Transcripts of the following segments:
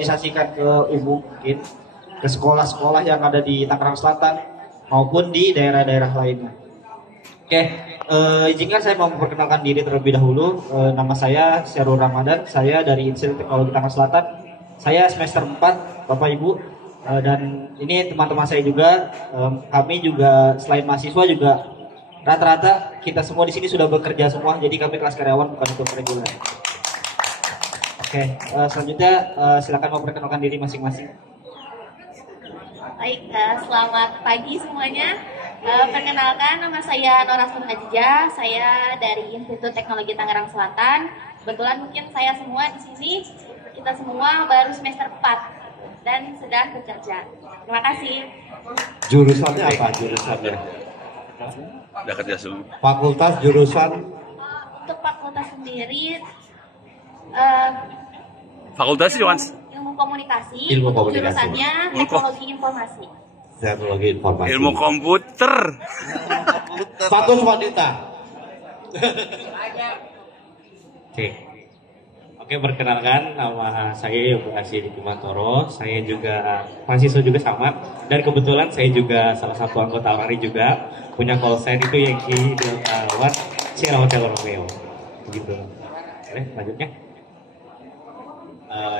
sosialisasikan ke umum mungkin ke sekolah-sekolah yang ada di Tangerang Selatan maupun di daerah-daerah lainnya. Oke, izinkan saya mau memperkenalkan diri terlebih dahulu. Nama saya Syarul Ramadan, saya dari Institut Teknologi Tangerang Selatan. Saya semester 4, Bapak Ibu. Dan ini teman-teman saya juga, kami juga selain mahasiswa juga rata-rata kita semua di sini sudah bekerja semua, jadi kami kelas karyawan bukan untuk reguler. Oke, selanjutnya silakan memperkenalkan diri masing-masing. Baik, selamat pagi semuanya. Perkenalkan, nama saya Norasun Hajijah. Saya dari Institut Teknologi Tangerang Selatan. Kebetulan mungkin saya semua di sini, kita semua baru semester 4 dan sudah bekerja. Terima kasih. Jurusannya apa? Jurusannya? Udah kerja semua. Fakultas jurusan? Untuk fakultas sendiri, Fakultas sih, ilmu komunikasi. Ilmu komunikasi. Jurusannya teknologi informasi. Teknologi informasi. Ilmu komputer. Status wanita. Oke, perkenalkan nama saya Yogo Asih Kumantoro. Saya juga mahasiswa juga sama, dan kebetulan saya juga salah satu anggota ORARI juga, punya call sign itu Yankee Delta One Sierra Hotel Romeo. Begitu. Oke, lanjutnya.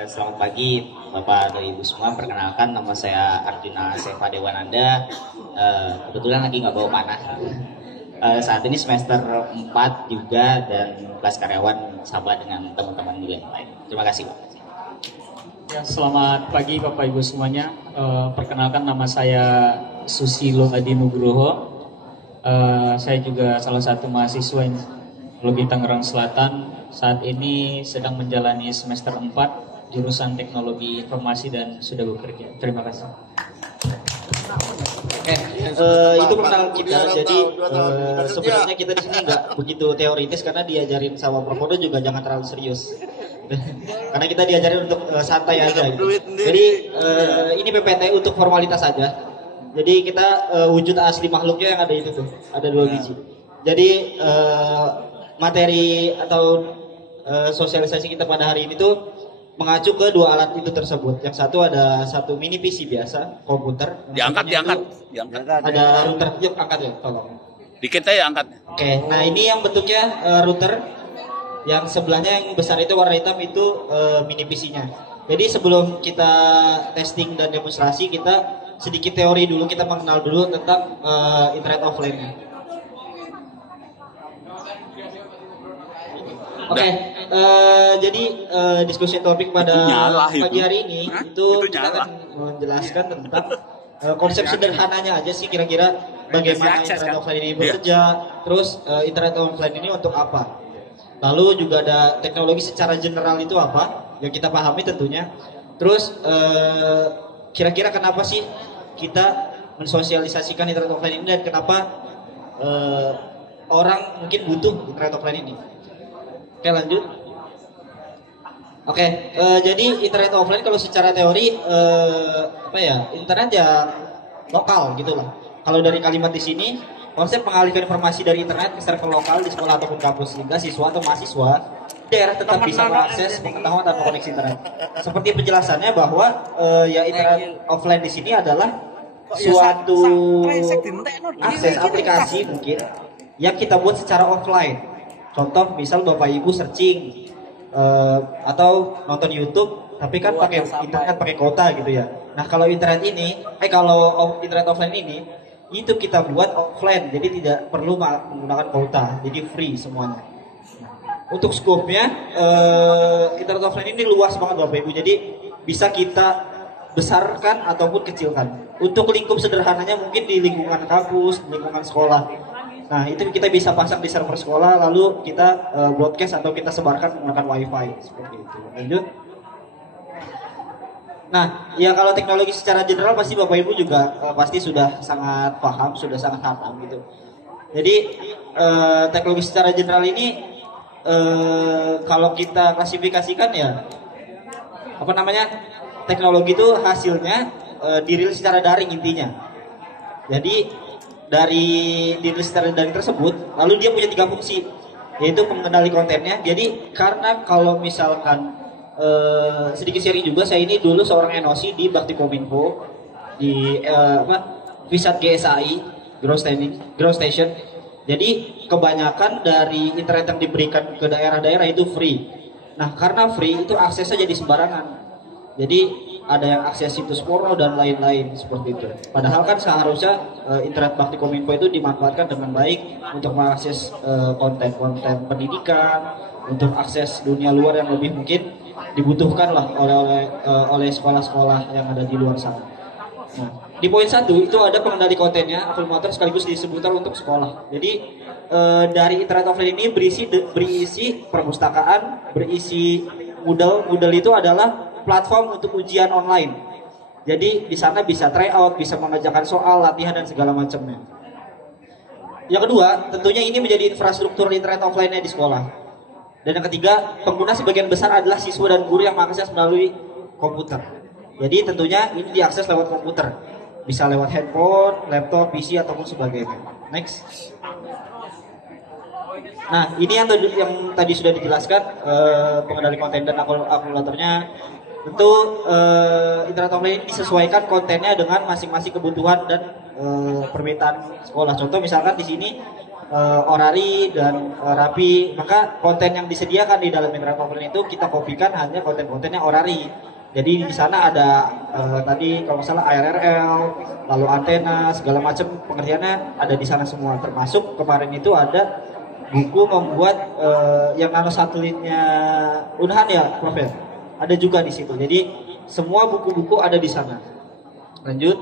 Selamat pagi Bapak dan Ibu semua. Perkenalkan, nama saya Arjuna Seva Dewananda. Kebetulan lagi nggak bawa panah. Saat ini semester 4 juga dan kelas karyawan sama dengan teman-teman di lain. Terima kasih. Ya, selamat pagi Bapak Ibu semuanya. Perkenalkan, nama saya Susilo Adi Nugroho. Saya juga salah satu mahasiswa Teknologi Tangerang Selatan. Saat ini sedang menjalani semester 4 jurusan Teknologi Informasi dan sudah bekerja. Terima kasih. Itu perkenalan kita. Jadi sebenarnya kita di sini nggak begitu teoritis karena diajarin sama Prof. juga jangan terlalu serius. Karena kita diajarin untuk santai aja. Gitu. Jadi ini PPT untuk formalitas saja. Jadi kita wujud asli makhluknya yang ada itu tuh, ada 2 biji. Jadi materi atau sosialisasi kita pada hari ini tuh mengacu ke 2 alat itu tersebut. Yang satu ada satu mini PC biasa, komputer. Diangkat. Ada router, yuk angkat ya, tolong. Dikit aja angkat. Oke, nah ini yang bentuknya router. Yang sebelahnya yang besar itu warna hitam itu mini PC-nya. Jadi sebelum kita testing dan demonstrasi, kita sedikit teori dulu, kita mengenal dulu tentang internet offline-nya. Oke, jadi diskusi topik pada pagi hari ini itu kita akan menjelaskan tentang konsep sederhananya aja sih kira-kira bagaimana internet offline ini bekerja, terus internet offline ini untuk apa. Lalu juga ada teknologi secara general itu apa yang kita pahami tentunya. Terus kira-kira kenapa sih kita mensosialisasikan internet offline ini dan kenapa orang mungkin butuh internet offline ini. Oke, lanjut. Oke, jadi internet offline kalau secara teori internet yang lokal gitu lah. Kalau dari kalimat di sini, konsep mengalihkan informasi dari internet ke server lokal di sekolah ataupun kampus sehingga siswa atau mahasiswa daerah tetap bisa mengakses pengetahuan tanpa koneksi internet. Seperti penjelasannya bahwa internet offline di sini adalah suatu akses aplikasi mungkin yang kita buat secara offline. Contoh misal Bapak Ibu searching atau nonton YouTube tapi kan pakai internet pakai kuota gitu ya. Nah, kalau internet ini internet offline ini itu kita buat offline, jadi tidak perlu menggunakan kuota, jadi free semuanya. Untuk scope-nya internet offline ini luas banget Bapak Ibu, jadi bisa kita besarkan ataupun kecilkan. Untuk lingkup sederhananya mungkin di lingkungan kampus, lingkungan sekolah. Nah, itu kita bisa pasang di server sekolah, lalu kita broadcast atau kita sebarkan menggunakan wifi seperti itu. Lanjut. Nah, ya kalau teknologi secara general pasti Bapak Ibu juga pasti sudah sangat paham, sudah sangat hatam gitu. Jadi teknologi secara general ini kalau kita klasifikasikan ya teknologi itu hasilnya dirilis secara daring intinya. Jadi dari dirilis secara daring tersebut, lalu dia punya 3 fungsi, yaitu mengenali kontennya. Jadi karena kalau misalkan sedikit sharing juga, saya ini dulu seorang NOC di Bakti Kominfo di Visat GSAI Ground Station. Jadi kebanyakan dari internet yang diberikan ke daerah-daerah itu free. Nah karena free itu aksesnya jadi sembarangan. Jadi ada yang akses situs porno dan lain-lain seperti itu. Padahal kan seharusnya internet Bakti Kominfo itu dimanfaatkan dengan baik untuk mengakses konten-konten pendidikan, untuk akses dunia luar yang lebih mungkin dibutuhkan lah oleh sekolah-sekolah yang ada di luar sana. Nah, di poin 1 itu ada pengendali kontennya, akun motor sekaligus distributor untuk sekolah. Jadi dari internet offline ini berisi perpustakaan, berisi Moodle. Moodle itu adalah platform untuk ujian online. Jadi di sana bisa try out, bisa mengerjakan soal, latihan dan segala macamnya. Yang kedua, tentunya ini menjadi infrastruktur internet offline-nya di sekolah. Dan yang ketiga, pengguna sebagian besar adalah siswa dan guru yang mengakses melalui komputer. Jadi tentunya ini diakses lewat komputer. Bisa lewat handphone, laptop, PC ataupun sebagainya. Next. Nah, ini yang tadi sudah dijelaskan pengendali konten dan akumulatornya. Tentu internet offline ini disesuaikan kontennya dengan masing-masing kebutuhan dan permintaan sekolah. Contoh misalkan di sini orari dan rapi, maka konten yang disediakan di dalam internet offline itu kita kopikan hanya konten-kontennya orari. Jadi di sana ada tadi kalau salah ARRL, lalu antena, segala macam pengertiannya ada di sana semua. Termasuk kemarin itu ada buku membuat yang nanosatelitnya Unhan ya, Prof. Ada juga di situ. Jadi semua buku-buku ada di sana. Lanjut.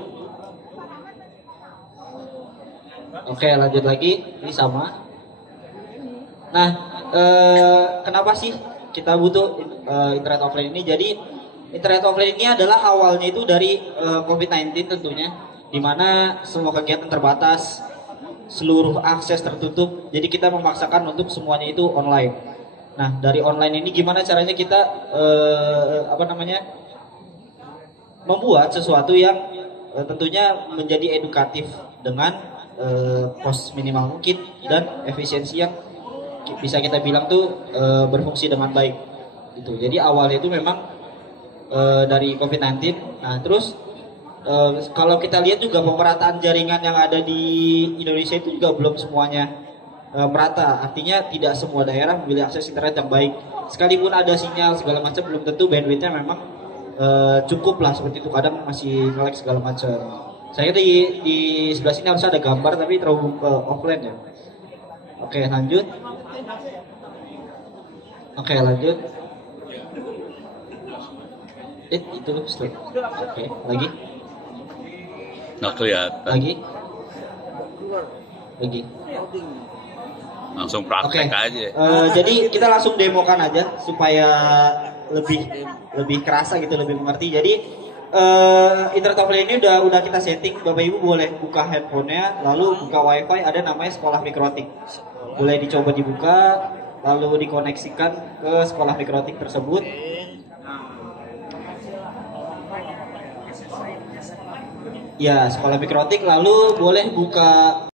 Oke, lanjut lagi. Ini sama. Nah, kenapa sih kita butuh internet offline ini? Jadi internet offline ini adalah awalnya itu dari COVID-19 tentunya, di mana semua kegiatan terbatas, seluruh akses tertutup. Jadi kita memaksakan untuk semuanya itu online. Nah, dari online ini gimana caranya kita membuat sesuatu yang tentunya menjadi edukatif dengan cost minimal mungkin dan efisiensi yang bisa kita bilang tuh berfungsi dengan baik gitu. Jadi awalnya itu memang dari COVID-19. Nah, terus kalau kita lihat juga pemerataan jaringan yang ada di Indonesia itu juga belum semuanya merata. Artinya tidak semua daerah memiliki akses internet yang baik. Sekalipun ada sinyal segala macam, belum tentu bandwidthnya memang cukup lah seperti itu. Kadang masih nge-lag segala macam. Saya di sebelah sini harus ada gambar tapi terlalu offline ya. Oke, lanjut. Oke, lanjut. Itu stop. Oke, lagi. Nggak kelihatan. Lagi. Langsung praktek aja. Jadi kita langsung demokan aja supaya lebih kerasa gitu, lebih mengerti. Jadi internet offline ini udah kita setting. Bapak Ibu boleh buka handphonenya, lalu buka WiFi, ada namanya sekolah mikrotik. Boleh dicoba dibuka, lalu dikoneksikan ke sekolah mikrotik tersebut. Ya, sekolah mikrotik, lalu boleh buka